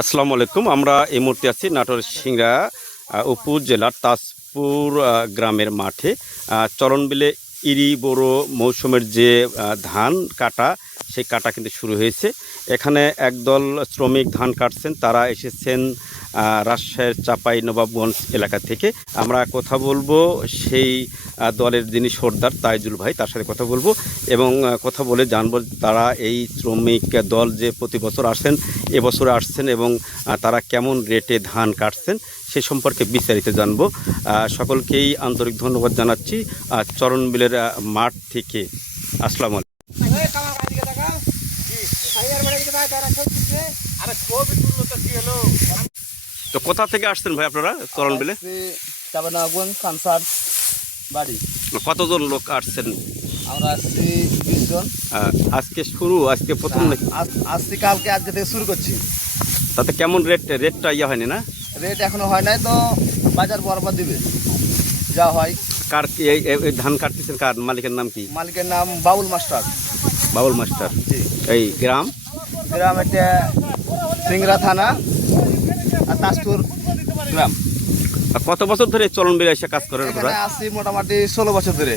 আসসালামু আলাইকুম। আমরা এই মুহূর্তে আছি নাটোর সিংড়া উপজেলার তাজপুর গ্রামের মাঠে। চরণবিলে ইরি বড় মৌসুমের যে ধান কাটা, সেই কাটা কিন্তু শুরু হয়েছে। এখানে একদল শ্রমিক ধান কাটছেন, তারা এসেছেন রাজশাহীর চাপাই নবাবগঞ্জ এলাকা থেকে। আমরা কথা বলবো সেই দলের যিনি সর্দার তাইজুল ভাই, তার সাথে কথা বলবো এবং কথা বলে জানবো তারা এই শ্রমিক দল যে প্রতি বছর আসেন, এবছরে আসছেন এবং তারা কেমন রেটে ধান কাটছেন সে সম্পর্কে বিস্তারিত জানবো। সকলকেই আন্তরিক ধন্যবাদ জানাচ্ছি চরণবিলের মাঠ থেকে। আসসালামু আলাইকুম। তো কোথা থেকে আসছেন ভাই আপনারা চরণবিলে? বাড়ি। কতজন লোক আসছেন? আমরা আসছি 20 জন। আজকে শুরু, আজকে প্রথম নাকি? আজকে আজকে থেকে শুরু করছি। তাতে কেমন রেটটা ইয়ে হয়নি না? রেট এখনো হয় নাই, তো বাজার বরাবর দিবে যা হয়। কার এই ধান কাটতেছেন কার? মালিকের নাম কি? মালিকের নাম বাউল মাস্টার। বাউল মাস্টার। জি। এই গ্রাম একটা সিংড়া থানা আর তাজপুর গ্রাম। কত বছর ধরে চরণবিলে এসে কাজ করেন আপনারা? আসছি মোটামুটি 16 বছর ধরে।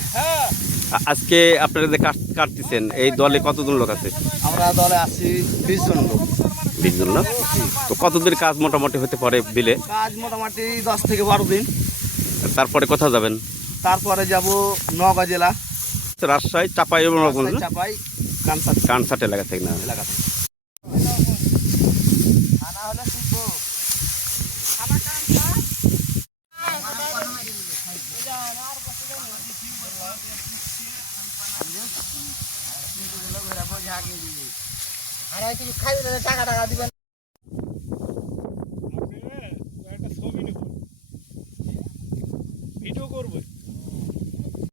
আজকে আপনারা যে কাটতেছেন এই দলে কতজন লোক আছে? আমরা দলে আসছি 20 জন লোক। 20 জন না? তো কতদিন কাজ মোটামুটি হতে পারে বিলে? কাজ মোটামুটি 10 থেকে 12 দিন। তারপরে কোথাও যাবেন? তারপরে যাব নওগাঁ জেলা, রাজশাহী চাপাই চাপাই কানসাট এলাকা থেকে না? এলাকা থেকে। টাকা দিবেন। ভিডিও করবে।